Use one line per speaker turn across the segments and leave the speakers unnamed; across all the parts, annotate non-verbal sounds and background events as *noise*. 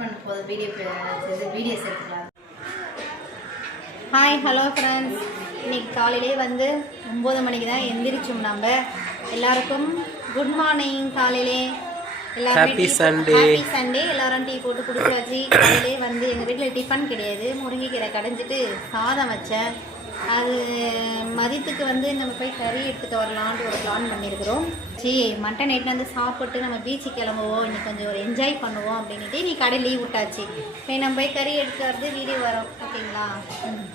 பண்ண போது வீடியோ இது வீடியோஸ் எடுக்கலாம். ஹாய் ஹலோ ஃப்ரெண்ட்ஸ் இன்னைக்கு காலையிலே வந்து ஒம்பது மணிக்கு தான் எந்திரிச்சோம் நம்ம எல்லாருக்கும் குட் மார்னிங் காலையிலே.
Sunday.
ஹாப்பி சண்டே எல்லாரும் டீ போட்டு குடிச்சாச்சு. காலையிலே வந்து எங்கள் வீட்டில் டிஃபன் கிடையாது. முருங்கைக்கீரை கடைஞ்சிட்டு சாதம் வச்சேன். அது மதியத்துக்கு வந்து நம்ம போய் கறி எடுத்துகிட்டு வரலான்ட்டு ஒரு பிளான் பண்ணியிருக்கிறோம். சி மட்டன் நைட் வந்து சாப்பிட்டு நம்ம பீச்சுக்கு கிளம்புவோம். இன்னைக்கு கொஞ்சம் ஒரு என்ஜாய் பண்ணுவோம் அப்படின்ட்டு நீ கடை லீவ் விட்டாச்சு. இப்போ நம்ம போய் கறி எடுத்து வரது வீடியோ வரும். ஓகேங்களா? ம்.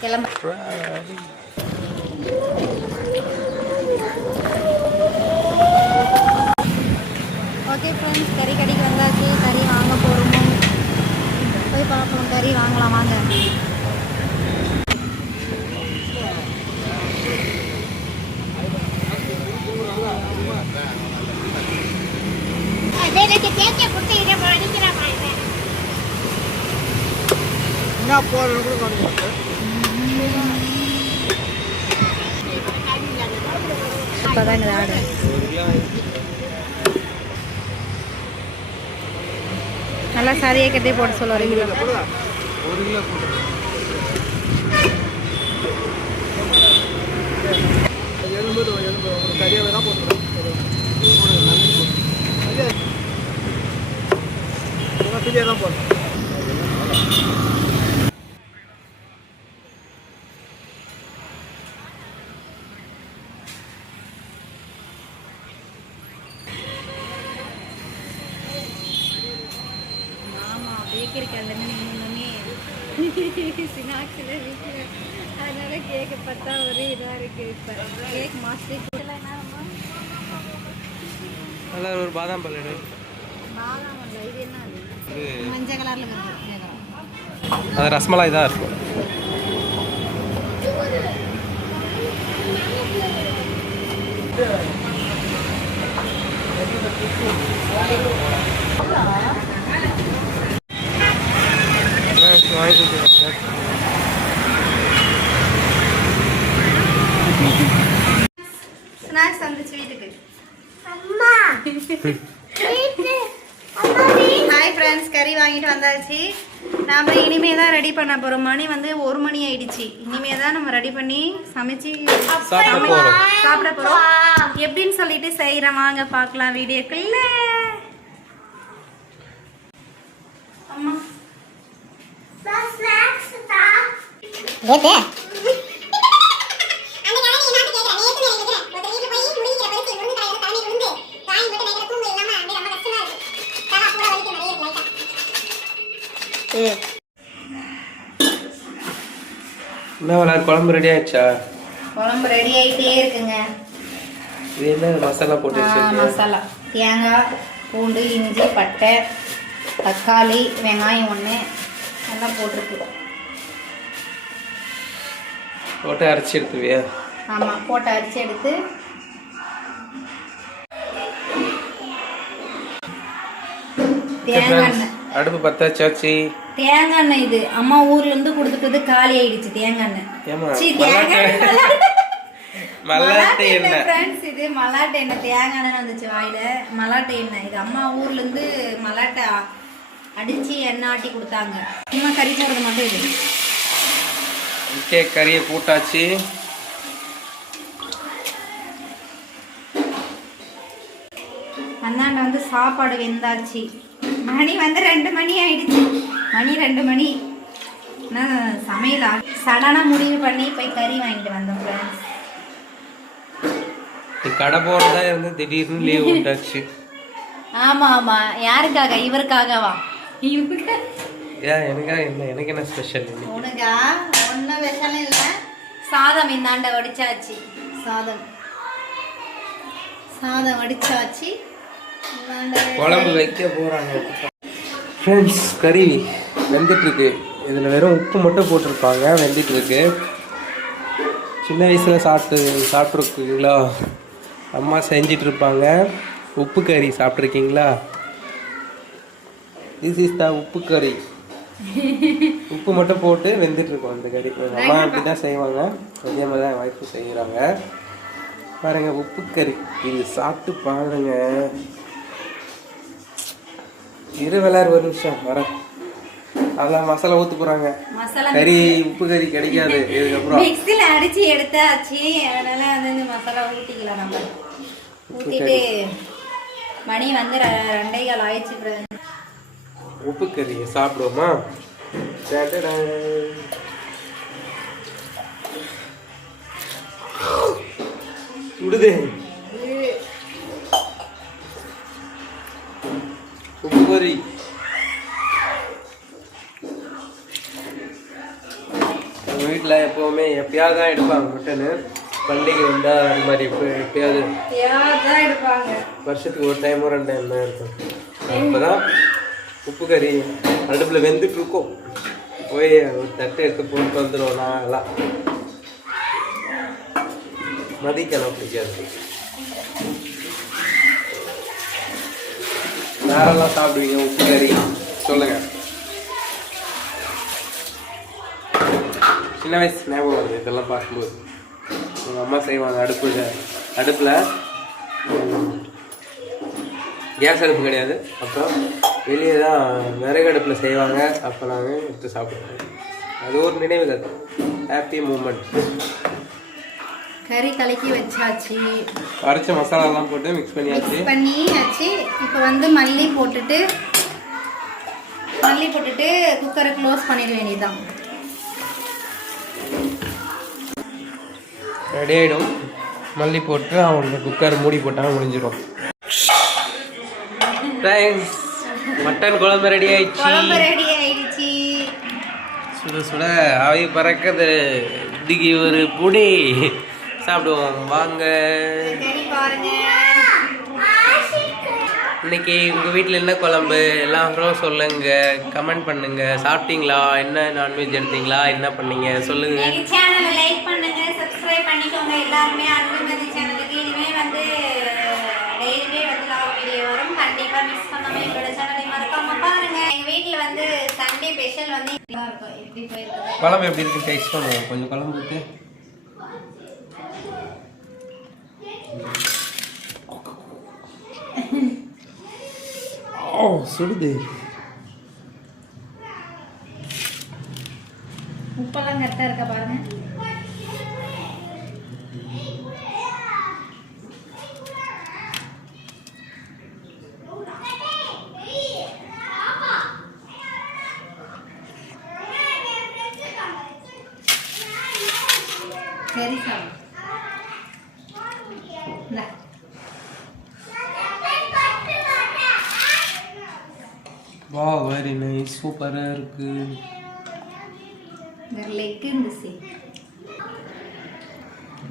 கிளம்ப. ஓகே ஃப்ரெண்ட்ஸ் கறி கடைக்கு வந்தாச்சு. கறி வாங்க போகிறோமோ போய் பார்ப்போம். கறி வாங்கலாம் வாங்க.
என்ன போறேன்னு கூட காணுங்க
இப்போதாங்க ஆடு நல்லா சரியாக கட்டி போட சொல்ல ஒரு கிலோ.
ஒரு கிலோ போட்டு எலும்பு எலும்பு ஒரு தான் போட்டுருக்கேன் பிரியா தான் போடுறேன்
ஆமாம் பேக்கரி கடையிலேருந்து நீங்களுமே ஸ்நாக்ஸில் *laughs* வீட்டில் அதனால கேக்கு பார்த்தா ஒரு இதாக இருக்குது இப்போ. கேக் மாஸ்டர்
நல்லா ஒரு பாதாம் பல்லு
பாதாம் இல்லை இது என்ன அது? மஞ்சள் கலரில்
அது ரஸ்மலாய் தான் இருக்கும். வாங்கி
ஸ்நாக்ஸ் வந்துச்சு வீட்டுக்கு. ஹாய் ஃப்ரெண்ட்ஸ் கறி வாங்கிட்டு வந்தாச்சு. நாம இனிமே தான் ரெடி பண்ண போகிறோம் மணி வந்து ஒரு மணி ஆயிடுச்சு. இனிமே தான் நம்ம ரெடி பண்ணி சமைச்சு
சாப்பிட
போகிறோம் எப்படின்னு சொல்லிட்டு செய்கிறேன் வாங்க பார்க்கலாம் வீடியோக்குள்ள. அம்மா.
என்ன விளாட குழம்பு ரெடி ஆயிடுச்சா?
குழம்பு ரெடி ஆகிட்டே இருக்குங்க.
இது என்ன மசாலா போட்டு
மசாலா. தேங்காய் பூண்டு இஞ்சி பட்டை தக்காளி வெங்காயம் ஒன்று எல்லாம் போட்டிருக்கு.
போட்டு அரைச்சி எடுத்துவியா?
ஆமாம் போட்டு அரிசி எடுத்து. தேங்காய்
அடுப்பு பத்தாச்சாச்சு
தேங்காய் எண்ணெய் இது. அம்மா ஊர்ல இருந்து கொடுத்துட்டது காலி ஆயிடுச்சு தேங்காய் எண்ணெய். மலாட்டை எண்ணெய் ஃப்ரெண்ட்ஸ் இது மலாட்டை எண்ணெய். தேங்காய் எண்ணெய் வந்துச்சு வாயில. மலாட்டை எண்ணெய். இது அம்மா ஊர்ல இருந்து மலாட்டை அடிச்சு எண்ணெய் ஆட்டி கொடுத்தாங்க. சும்மா கறி போடுறது மட்டும் இது.
ஓகே கறியை போட்டாச்சு.
அந்தாண்ட வந்து சாப்பாடு வெந்தாச்சு. மணி வந்து ரெண்டு மணி ஆயிடுச்சு. மணி ரெண்டு மணி. நான் சமையல் சடனாக முடிவு பண்ணி போய் கறி வாங்கிட்டு வந்தோம் ஃப்ரெண்ட்ஸ்
கடை போகிறதா இருந்து திடீர்னு லீவ் விட்டாச்சு.
ஆமா ஆமா. யாருக்காக? இவருக்காகவா? இவருக்கு
ஏன் எனக்கா என்ன? எனக்கு என்ன ஸ்பெஷல்
உனக்கா? சாதம் இந்தாண்ட வடிச்சாச்சு. சாதம். சாதம் வடிச்சாச்சு.
குழம்பு வைக்க போகிறாங்க ஃப்ரெண்ட்ஸ் கறி வெந்துட்டுருக்கு. இதில் வெறும் உப்பு மட்டும் போட்டிருப்பாங்க. வெந்துட்டுருக்கு. சின்ன வயசில் சாப்பிட்டு சாப்பிட்ருக்கீங்களா அம்மா செஞ்சிட்டு இருப்பாங்க உப்பு கறி சாப்பிட்ருக்கீங்களா திஸ் இஸ் த உப்பு கறி. உப்பு மட்டும் போட்டு வெந்துட்டு இருக்கும் அந்த கறி. அம்மா அப்படி தான் செய்வாங்க. அதே மாதிரி தான் ஒய்ஃபு செய்கிறாங்க பாருங்க உப்பு கறி. இது சாப்பிட்டு பாருங்க. இரு விளையாடு ஒரு நிமிஷம். வரேன் அதான் மசாலா ஊத்து போறாங்க. கறி உப்பு கறி கிடைக்காது. இதுக்கப்புறம்
மிக்ஸில அடிச்சு எடுத்தாச்சு. அதனால வந்து மசாலா ஊத்திக்கலாம் நம்ம. ஊத்திட்டு மணி வந்து ரெண்டே கால் ஆயிடுச்சு
உப்பு கறியை சாப்பிடுவோமா. சுடுதே. உப்பு கறி வீட்டில் எப்போவுமே எப்பயாவது தான் எடுப்பாங்க மட்டனு பண்டிகை வந்தால் அந்த மாதிரி எப்போ எப்பயாவது
தான் எடுப்பாங்க.
வருஷத்துக்கு ஒரு டைமோ ரெண்டு டைம் தான் இருக்கும் அப்போதான் உப்பு கறி அடுப்பில் வெந்துட்டு இருக்கும். போய் ஒரு தட்டை எடுத்து போட்டு வந்துடும் நான் எல்லாம். மதிக்கலாம் பிடிக்காது. யாரெல்லாம் சாப்பிடுவீங்க உப்பு கறி? சொல்லுங்கள் சின்ன வயசு ஞாபகம் வருது இதெல்லாம் பார்க்கும்போது. எங்கள் அம்மா செய்வாங்க அடுப்பில். அடுப்பில் கேஸ் அடுப்பு கிடையாது. அப்புறம்? வெளியே தான் விறகு அடுப்பில் செய்வாங்க. அப்போ நாங்கள் எடுத்து சாப்பிடுவோம். அது ஒரு நினைவுகள். ஹாப்பி மூமெண்ட்
கறி கலக்கி வச்சாச்சு.
அரைச்ச மசாலாலாம் போட்டு மிக்ஸ் பண்ணியாச்சு.
பண்ணியாச்சு. இப்போ வந்து மல்லி போட்டுட்டு மல்லி போட்டுட்டு குக்கரை க்ளோஸ் பண்ணிட வேண்டியதுதான்.
ரெடி ஆகிடும் மல்லி போட்டு அவங்க குக்கர் மூடி போட்டால் முடிஞ்சிடும். தேங்க்ஸ் மட்டன் குழம்பு ரெடி ஆயிடுச்சு.
குழம்பு ரெடி ஆயிடுச்சு.
சுட சுட ஆவி பறக்குது. இதுக்கு ஒரு புடி. சாப்பிடுவோம். வாங்க. இன்னைக்கு உங்கள் வீட்டில் என்ன குழம்பு? எல்லாரும் சொல்லுங்க. கமெண்ட் பண்ணுங்க. சாப்பிட்டீங்களா? என்ன நான்வெஜ் எடுத்தீங்களா? என்ன பண்ணீங்க? சொல்லுங்க.
சேனலை லைக் பண்ணுங்க. சப்ஸ்கிரைப் பண்ணிக்கோங்க. எல்லாருமே அன்புமதி சேனலுக்கு இனிமே வந்து டெய்லியே வந்து லாக் வீடியோ வரும் கண்டிப்பா மிஸ் பண்ணாம எங்களோட சேனலை மறக்காம பாருங்க எங்க வீட்ல வந்து சண்டே ஸ்பெஷல் வந்து நல்லா இருக்கும். எப்படி போயிருக்குது
குழம்பு எப்படி இருக்கு? டேஸ்ட் பண்ணுவோம் கொஞ்சம் குழம்பு ஊற்றி ஓ சுடுது.
உப்பெல்லாம் கரெக்டா இருக்கா பாருங்க. சரி இந்தா.
வா வெரி நைஸ் சூப்பராக இருக்கு.
இந்த லெக் இருந்துச்சு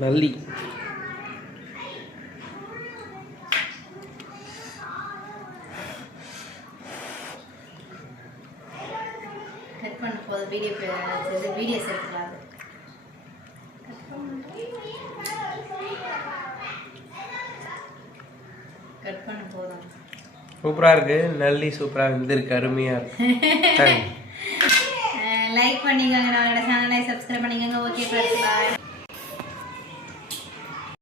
நல்லி.
கட் பண்ண போதும் வீடியோ வீடியோஸ் எடுத்துக்கலாம் கட் பண்ண போதும்
சூப்பராக இருக்கு. நல்லி சூப்பராக இருந்திருக்கு. அருமையாக இருக்கு.
லைக் *laughs* uh, பண்ணிக்கோங்க. நம்மளோட சேனலை சப்ஸ்கிரைப் பண்ணிக்கோங்க. Okay bye